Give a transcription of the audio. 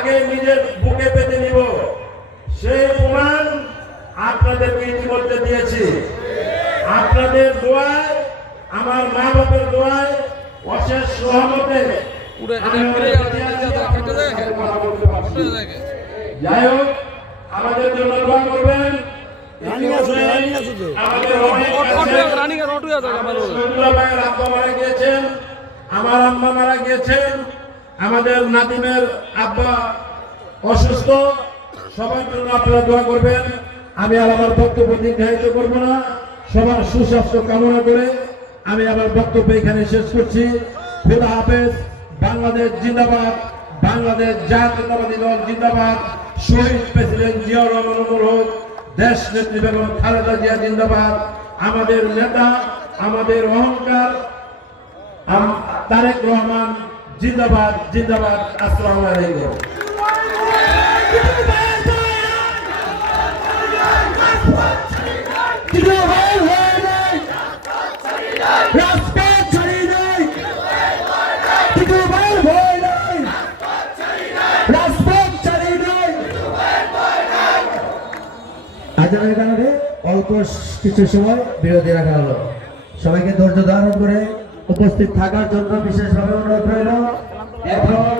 আগে নিজের বুকে পেতে নিব, সেই প্রমাণ আপনাদেরকে ইতিমধ্যে দিয়েছি। আপনাদের দোয়ায়, আমার মা বাপের দোয়ায়, অশেষ সহমতে যাই হোক, আমাদের জন্য দোয়া করবেন। আমার আম্মা মারা গিয়েছেন, আমাদের নাতিমের আব্বা অসুস্থ, সবার জন্য আপনারা দোয়া করবেন। আমি আর আমার বক্তব্য দীর্ঘায়িত করবো না, সবার সুস্বাস্থ্য কামনা করে আমি আমার বক্তব্য এখানে শেষ করছি। খোদা হাফেজ। বাংলাদেশ জিন্দাবাদ, বাংলাদেশ জাতীয়তাবাদী দল জিন্দাবাদ, শহীদ প্রেসিডেন্ট জিয়াউর রহমান অমর হোক, দেশ নেত্রী বেগম খালেদা জিয়া জিন্দাবাদ, আমাদের নেতা, আমাদের অহংকার তারেক রহমান জিন্দাবাদ জিন্দাবাদ। আসসালামু আলাইকুম। আজানের কারণে অল্প কিছু সময় বিরতি রাখা হলো। সবাইকে ধৈর্য ধারণ করে উপস্থিত থাকার জন্য বিশেষভাবে অনুরোধ রইল। এখন